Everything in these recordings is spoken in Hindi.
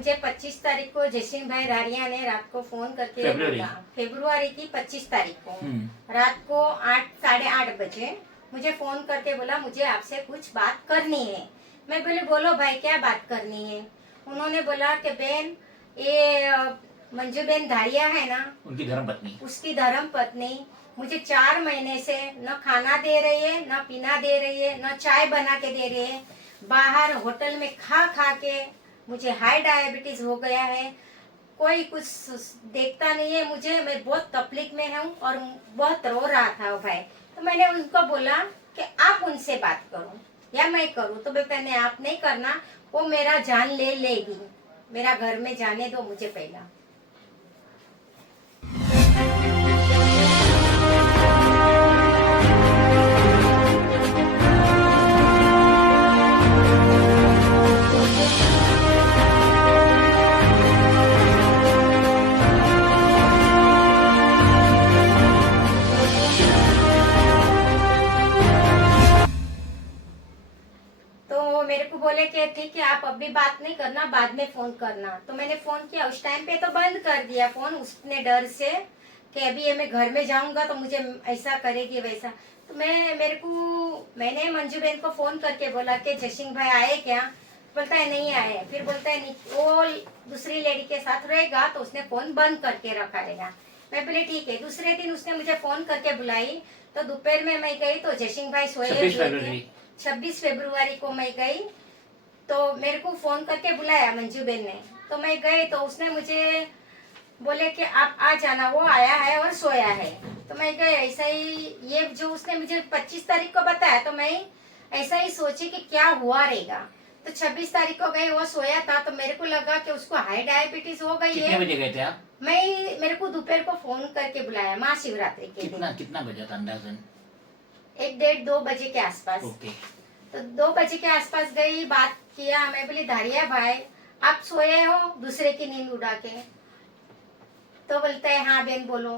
मुझे 25 तारीख को जयसिंह भाई धारिया ने रात को फोन करके बोला, फरवरी की 25 तारीख को रात को 8 साढ़े 8 बजे मुझे फोन करके बोला मुझे आपसे कुछ बात करनी है। मैं बोले बोलो भाई क्या बात करनी है। उन्होंने बोला कि बहन ये मंजू बहन धारिया है ना, उनकी धर्म पत्नी, उसकी धर्म पत्नी मुझे 4 महीने से न खाना दे रही है, न पीना दे रही है, न चाय बना के दे रही है। बाहर होटल में खा खा के मुझे हाई डायबिटीज हो गया है। कोई कुछ देखता नहीं है मुझे, मैं बहुत तकलीफ में हूँ और बहुत रो रहा था वो भाई। तो मैंने उनको बोला कि आप उनसे बात करो या मैं करूँ। तो मैंने आप नहीं करना, वो मेरा जान ले लेगी, मेरा घर में जाने दो मुझे पहला। मेरे को बोले कि ठीक है आप अभी बात नहीं करना, बाद में फोन करना। तो मैंने फोन किया, उस टाइम पे तो बंद कर दिया फोन, उसने डर से कि अभी ये मैं घर में जाऊंगा तो मुझे ऐसा करेगी वैसा। तो मैंने मंजू बहन को फोन करके बोला कि जयसिंह भाई आए क्या। बोलता है नहीं आए। फिर बोलता है नहीं, वो दूसरी लेडी के साथ रहेगा तो उसने फोन बंद करके रखा रहेगा। मैं बोले ठीक है। दूसरे दिन उसने मुझे फोन करके बुलाई, तो दोपहर में मैं गई तो जयसिंह भाई सोए हुए। 26 फरवरी को मैं गई तो मेरे को फोन करके बुलाया मंजू बेन ने। तो मैं गई तो उसने मुझे बोले कि आप आ जाना, वो आया है और सोया है। तो मैं गई। ऐसा ही ये जो उसने मुझे 25 तारीख को बताया तो मैं ऐसा ही सोची कि क्या हुआ रहेगा। तो 26 तारीख को गई, वो सोया था तो मेरे को लगा कि उसको हाई डायबिटीज हो गई है। कितने बजे गए थे आप? मेरे को दोपहर को फोन करके बुलाया महाशिवरात्रि के दिन। कितना बजा था अंदाजन? 1-1:30-2 बजे के आसपास। तो 2 बजे के आसपास गई, बात किया। मैं बोली धारिया भाई आप सोए हो दूसरे की नींद उड़ा के। तो बोलता है हाँ बहन बोलो।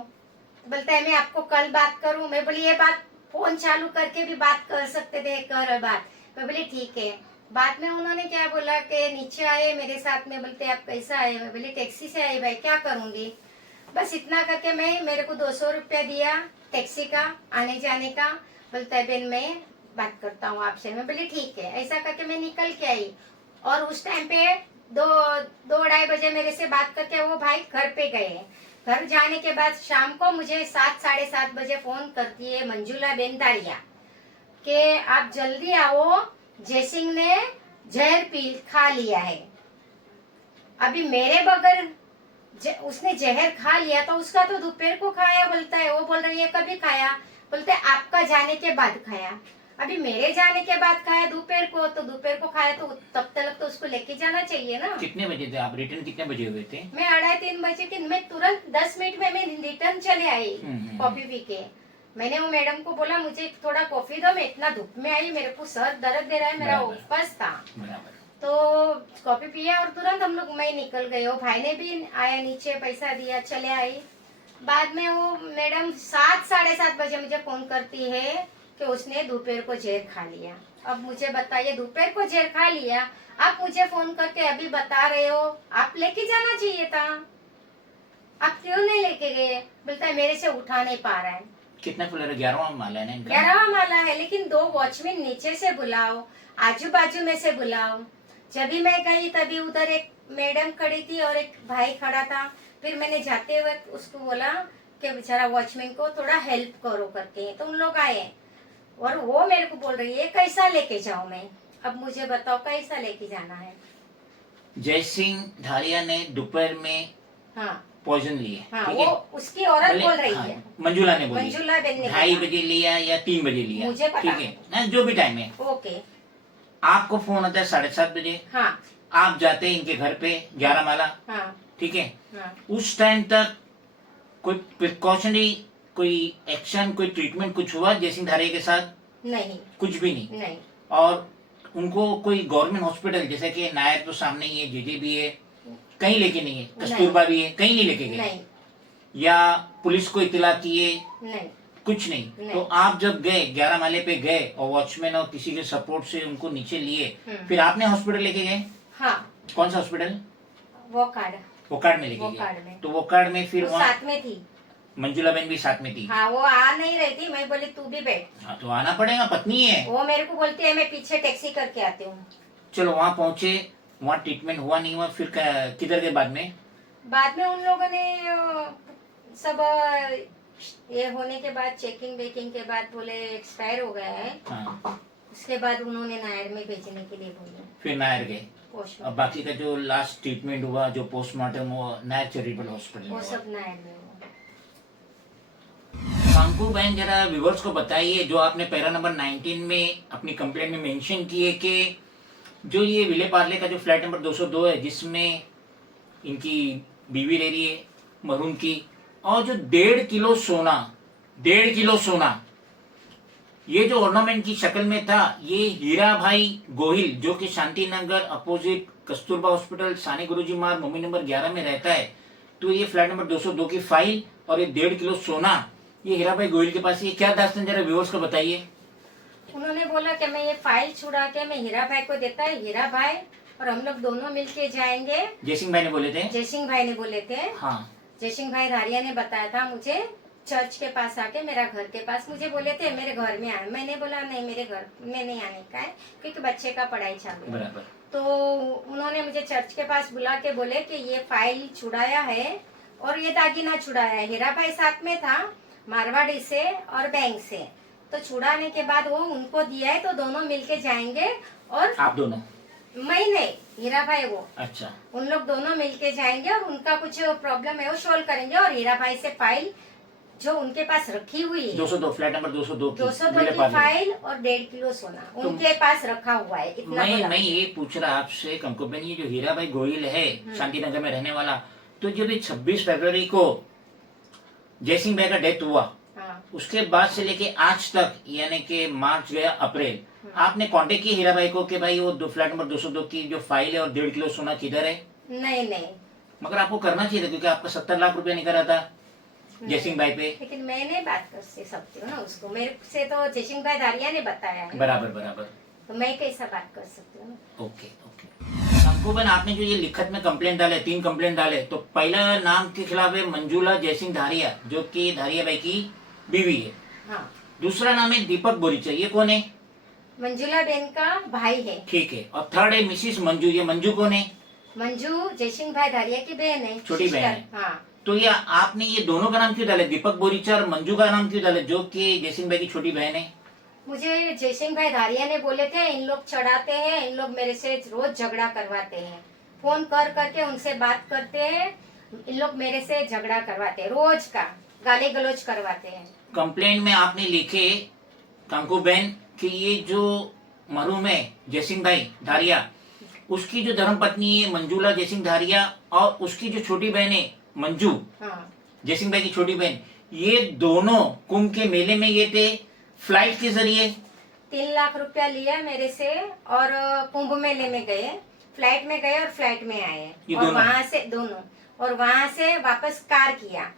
बोलता है मैं आपको कल बात करूं। मैं बोली ये बात फोन चालू करके भी बात कर सकते थे, कर बात। मैं बोली ठीक है। बाद में उन्होंने क्या बोला कि नीचे आए मेरे साथ में। बोलते आप कैसा आए। मैं बोली टैक्सी से आई भाई, क्या करूंगी। बस इतना करके मेरे को 200 रुपया दिया टैक्सी का आने जाने का। बोलता है बहन मैं बात करता हूँ आपसे। मैं बोली ठीक है। ऐसा करके मैं निकल के आई और उस टाइम पे 2-2:30 बजे मेरे से बात करके वो भाई घर पे गए। घर जाने के बाद शाम को मुझे 7-7:30 बजे फोन करती है मंजुला बेन धारिया कि आप जल्दी आओ, जयसिंह ने जहर पी खा लिया है। अभी मेरे बगैर उसने जहर खा लिया तो उसका तो दोपहर को खाया। बोलता है, वो बोल रही है कभी खाया। बोलते आपका जाने के बाद खाया। अभी मेरे जाने के बाद खाया दोपहर को, तो दोपहर को खाया तो तब तक तो उसको लेके जाना चाहिए ना। कितने बजे थे आप? रिटर्न कितने बजे हुए थे? मैं 2:30-3 बजे के, मैं तुरंत 10 मिनट में मैं रिटर्न चले आई कॉफी पी के। मैंने वो मैडम को बोला मुझे थोड़ा कॉफी दो, मैं इतना धूप में आई, मेरे को सर दर्द दे रहा है, मेरा उपवास था। तो कॉफी पिया और तुरंत हम लोग मैं निकल गए। वो भाई ने भी आया नीचे, पैसा दिया, चले आई। बाद में वो मैडम 7-7:30 बजे मुझे फोन करती है कि उसने दोपहर को जहर खा लिया। अब मुझे बताइए, दोपहर को जहर खा लिया, आप मुझे फोन करके अभी बता रहे हो, आप लेके जाना चाहिए था, आप क्यों नहीं लेके गए। बोलता है मेरे से उठा नहीं पा रहा है। कितना फ्लोर है? 11वां माला है ना? 11वां माला है, लेकिन 2 वॉचमैन नीचे से बुलाओ, आजू बाजू में से बुलाओ। जब भी मैं गई तभी उधर एक मैडम खड़ी थी और एक भाई खड़ा था। फिर मैंने जाते हुए उसको बोला कि बेचारा वॉचमैन को थोड़ा हेल्प करो करके। तो उन लोग आए और वो मेरे को बोल रही है कैसा लेके जाऊं मैं। अब मुझे बताओ कैसा लेके जाना है। जयसिंह धारिया ने दोपहर में पॉइजन लिए। हाँ, वो उसकी औरत बोल रही है, मंजुला ने बोली। मंजुला बेन ने 2:30 बजे लिया या 3 बजे लिया, मुझे पता, ठीक है ना, जो भी टाइम है। ओके। आपको फोन आता है 7:30 बजे। हाँ। आप जाते हैं इनके घर पे 11 माला। हाँ। ठीक है। हाँ। उस टाइम तक कोई प्रिकॉशनरी, कोई एक्शन, कोई ट्रीटमेंट कुछ हुआ जयसिंह धारिया के साथ? नहीं, कुछ भी नहीं। और उनको कोई गवर्नमेंट हॉस्पिटल जैसे कि नायर तो सामने ही है, जेजे भी है, कहीं लेके नहीं है, कस्तूरबा भी है, कहीं नहीं लेके गए? या पुलिस को इतला किए? नहीं, कुछ नहीं। तो आप जब गए 11 माले पे गए और वॉचमैन और किसी के सपोर्ट से उनको नीचे लिए, फिर आपने हॉस्पिटल लेके गए? हाँ। कौन सा हॉस्पिटल? वो कार्ड वोकार्ड में लेके वो गए। कार्ड में तो वोकार्ड में फिर वो वहाँ साथ में थी। मंजुला बहन भी साथ में थी। हाँ वो आ नहीं रही थी, मैं बोली तू भी बैठ। हाँ तो आना पड़ेगा, पत्नी है। वो मेरे को बोलती है मैं पीछे टैक्सी करके आती हूँ। चलो वहाँ पहुंचे, वहाँ ट्रीटमेंट हुआ नहीं हुआ, फिर किधर गए बाद में? बाद में उन लोगों ने सब ये होने के बाद चेकिंग वेकिंग के बाद बोले एक्सपायर हो गया है। हाँ उसके बाद उन्होंने नायर में भेजने के लिए बोले। फिर नायर गए। पोस्ट अब बाकी का जो लास्ट ट्रीटमेंट हुआ, जो पोस्टमार्टम, वो नायर चैरिटेबल हॉस्पिटल में वो हुआ। सब नायर में हुआ। कांकू बहन जरा व्यूवर्स को बताइए, जो आपने पैरा नंबर 19 में अपनी कंप्लेंट में मेंशन किए कि जो ये विले पार्ले का जो फ्लैट नंबर 202 है, जिसमें इनकी बीवी रह रही है मरून की, और जो 1.5 किलो सोना, 1.5 किलो सोना ये जो ऑर्नामेंट की शक्ल में था, ये हीरा भाई गोहिल जो कि शांति नगर अपोजिट कस्तूरबा हॉस्पिटल सानी गुरुजी मार्ग मम्मी नंबर 11 में रहता है। तो ये फ्लैट नंबर 202 की फाइल और ये 1.5 किलो सोना ये हीरा भाई गोहिल के पास। ये क्या दास्तान जरा व्यूअर्स को बताइए। उन्होंने बोला कि मैं ये फाइल छुड़ा के मैं हीरा भाई को देता है, हीरा भाई और हम लोग दोनों मिलके जाएंगे। जयसिंह भाई ने बोले थे। जयसिंह भाई ने बोले थे। हाँ जयसिंह भाई धारिया ने बताया था मुझे, चर्च के पास आके मेरा घर के पास मुझे बोले थे मेरे घर में आए। मैंने बोला नहीं मेरे घर में नहीं आने का है क्योंकि बच्चे का पढ़ाई चालू है। बराबर। तो उन्होंने मुझे चर्च के पास बुला के बोले कि ये फाइल छुड़ाया है और ये दागिना छुड़ाया है। हीरा भाई साथ में था मारवाड़ी से और बैंक से। तो छुड़ाने के बाद वो उनको दिया है तो दोनों मिलके जाएंगे। और आप दोनों? मैं नहीं, हीरा भाई वो। अच्छा। उन लोग दोनों मिलके जाएंगे और उनका कुछ प्रॉब्लम है वो सोल्व करेंगे। और हीरा भाई से फाइल जो उनके पास रखी हुई है 202 फ्लैट नंबर 202 की फाइल और 1.5 किलो सोना उनके पास रखा हुआ है। इतना मैं ये पूछ रहा आपसे कंकु बहन, ये जो हीरा भाई गोहिल है शांति नगर में रहने वाला, तो जब ये 26 फरवरी को जयसिंह भाई का डेथ हुआ, हाँ। उसके बाद से लेके आज तक यानी कि मार्च गया अप्रैल, आपने कांटेक्ट किया हीरा भाई को कि भाई वो फ्लैट नंबर 202 की जो फाइल है और 1.5 किलो सोना किधर है? नहीं नहीं, मगर आपको करना चाहिए था क्योंकि आपका 70 लाख रुपया निकला था जयसिंह भाई पे। लेकिन मैं नहीं बात कर सकती हूँ ना उसको, मेरे से तो जयसिंह भाई धारिया ने बताया है। बराबर बराबर। तो मैं कैसा बात कर सकती हूँ? Okay okay. कंकु बहन, आपने जो ये लिखत में कंप्लेंट डाले, 3 कंप्लेंट डाले, तो पहला नाम के खिलाफ है मंजूला जयसिंह धारिया जो कि धारिया भाई की बीवी है। हाँ। दूसरा नाम है दीपक बोरीचा, ये कौन है? मंजुला बहन का भाई है। ठीक है। और थर्ड है मिसिस मंजू, ये मंजू कौन है? मंजू जयसिंह भाई धारिया की बहन है, छोटी बहन है। हाँ। तो ये आपने ये दोनों का नाम क्यों डाले, दीपक बोरीचा और मंजू का नाम क्यों डाले जो कि जयसिंह भाई की छोटी बहन है? मुझे जयसिंह भाई धारिया ने बोले थे इन लोग चढ़ाते हैं, इन लोग मेरे से रोज झगड़ा करवाते हैं, फोन कर करके उनसे बात करते हैं, इन लोग मेरे से झगड़ा करवाते हैं, रोज का गाली गलौज करवाते हैं। कंप्लेंट में आपने लिखे कंकु बहन कि ये जो मरहूम है जयसिंह भाई धारिया, उसकी जो धर्मपत्नी है मंजूला जयसिंह धारिया और उसकी जो छोटी बहन है मंजू, हाँ। जयसिंह भाई की छोटी बहन, ये दोनों कुंभ के मेले में गए थे फ्लाइट के जरिए। 3 लाख रुपया लिया मेरे से और कुंभ मेले में गए, फ्लाइट में गए और फ्लाइट में आए और वहाँ से दोनों, और वहाँ से वापस कार किया।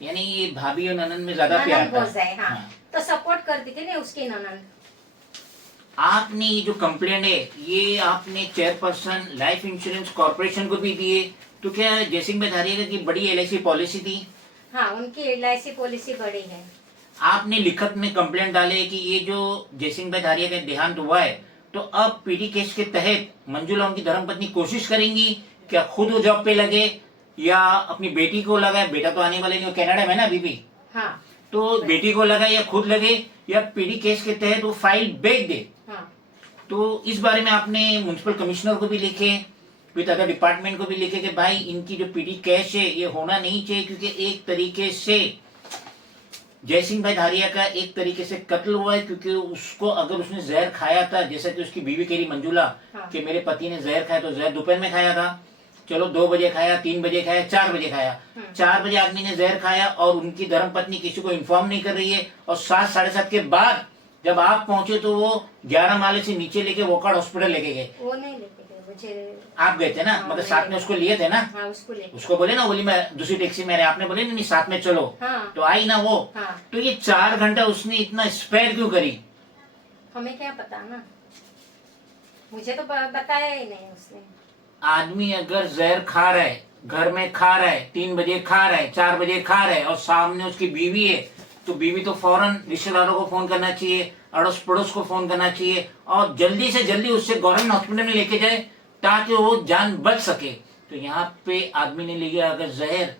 यानी ये भाभी और ननन में ज्यादा प्यार था। हाँ। हाँ। तो सपोर्ट करती थी ना उसकी ननन। आपने ये जो कंप्लेंट है ये आपने चेयरपर्सन लाइफ इंश्योरेंस कॉर्पोरेशन को भी दिए, तो क्या जयसिंह भाई धारिया की बड़ी LIC पॉलिसी थी? हाँ, उनकी LIC पॉलिसी बड़ी है। आपने लिखत में कंप्लेंट डाले कि ये जो जयसिंह भाई धारिया का देहांत हुआ है, तो अब PD केस के तहत मंजूला उनकी धर्मपत्नी कोशिश करेंगी क्या खुद वो जॉब पे लगे या अपनी बेटी को लगाए? बेटा तो आने वाले नहीं, कनाडा में ना अभी भी। हाँ। तो बेटी को लगाए या खुद लगे या PD केस के तहत वो फाइल बेच दे। हाँ। तो इस बारे में आपने म्युनिसिपल कमिश्नर को भी लिखे, विद अदर डिपार्टमेंट को भी लिखे कि भाई इनकी जो PD केस है ये होना नहीं चाहिए, क्योंकि एक तरीके से जयसिंह भाई धारिया का एक तरीके से कत्ल हुआ है, क्योंकि उसको अगर उसने जहर खाया था, जैसा कि उसकी बीवी कह रही मंजूला, हाँ। कि मेरे पति ने जहर खाया, तो जहर दोपहर में खाया था, चलो 2 बजे खाया, 3 बजे खाया, 4 बजे खाया। 4 बजे आदमी ने जहर खाया और उनकी धर्मपत्नी किसी को इन्फॉर्म नहीं कर रही है, और 7 साढ़े 7 के बाद जब आप पहुंचे तो वो 11 माले से नीचे लेके वोकार्ड हॉस्पिटल लेके गए। वो नहीं लेके गए, मुझे आप गए थे ना? हाँ, मतलब साथ में उसको लिए थे ना? हाँ, उसको बोले ना, बोली मैं दूसरी टैक्सी में, आपने बोले नहीं साथ में चलो। हाँ। तो आई ना वो। हाँ। तो ये 4 घंटा उसने इतना स्पेयर क्यों करी? हमें क्या पता ना, मुझे तो बताया ही नहीं उसने। आदमी अगर जहर खा रहा है, घर में खा रहा है, 3 बजे खा रहा है, 4 बजे खा रहा है और सामने उसकी बीवी है, तो बीवी तो फौरन रिश्तेदारों को फोन करना चाहिए, अड़ोस पड़ोस को फोन करना चाहिए और जल्दी से जल्दी उससे गवर्नमेंट हॉस्पिटल में लेके जाए ताकि वो जान बच सके। तो यहाँ पे आदमी ने लिया अगर जहर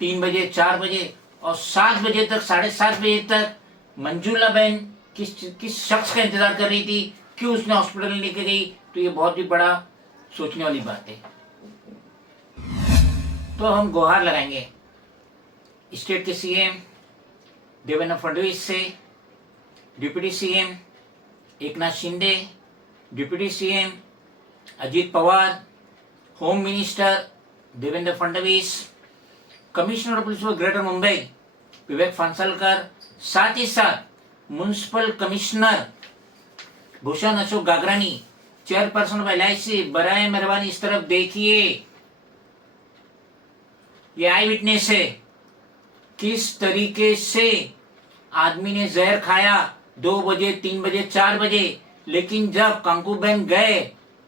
3 बजे, 4 बजे और 7 बजे तक, 7:30 बजे तक मंजूला बहन किस शख्स का इंतजार कर रही थी, क्यों उसने हॉस्पिटल लेके गई, तो ये बहुत ही बड़ा सोचने वाली बात है। तो हम गुहार लगाएंगे स्टेट के सीएम देवेंद्र फडणवीस से, deputy CM Eknath Shinde, deputy CM Ajit Pawar, home minister Devendra Fadnavis, commissioner of police Greater Mumbai Vivek Phansalkar, साथ ही साथ municipal commissioner Bhushan Ashok Gagrani, chairperson of LIC, बराए मेहरबानी इस तरफ देखिए, ये आई विटनेस है किस तरीके से आदमी ने जहर खाया 2 बजे, 3 बजे, 4 बजे, लेकिन जब कंकूबेन गए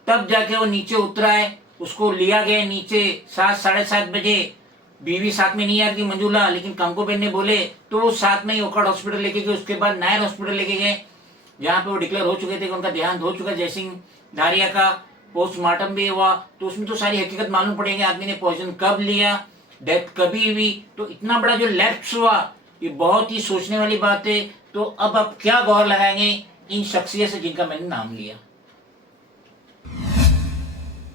तब जाके वो नीचे उतरा है, उसको लिया गया नीचे 7-7:30 बजे। बीवी साथ में नहीं आ रही मंजूला, लेकिन कंकूबेन ने बोले तो वो साथ में ही ओखड़ हॉस्पिटल लेके गए, उसके बाद नायर हॉस्पिटल लेके गए जहाँ पे वो डिक्लेयर हो चुके थे कि उनका देहांत हो चुका। जयसिंह धारिया का पोस्टमार्टम भी हुआ, तो उसमें तो सारी हकीकत मालूम पड़ेगी, आदमी ने पॉइजन कब लिया, डेथ कभी हुई। तो इतना बड़ा जो लैप्स हुआ, ये बहुत ही सोचने वाली बात है। तो अब आप क्या गौर लगाएंगे इन शख्सियत से जिनका मैंने नाम लिया?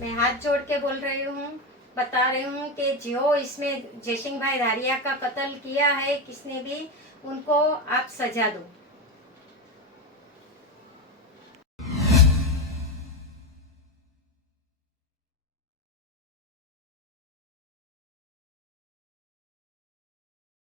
मैं हाथ जोड़ के बोल रही हूँ, बता रही हूँ कि जो इसमें जयसिंह भाई धारिया का कत्ल किया है किसने भी, उनको आप सजा दो।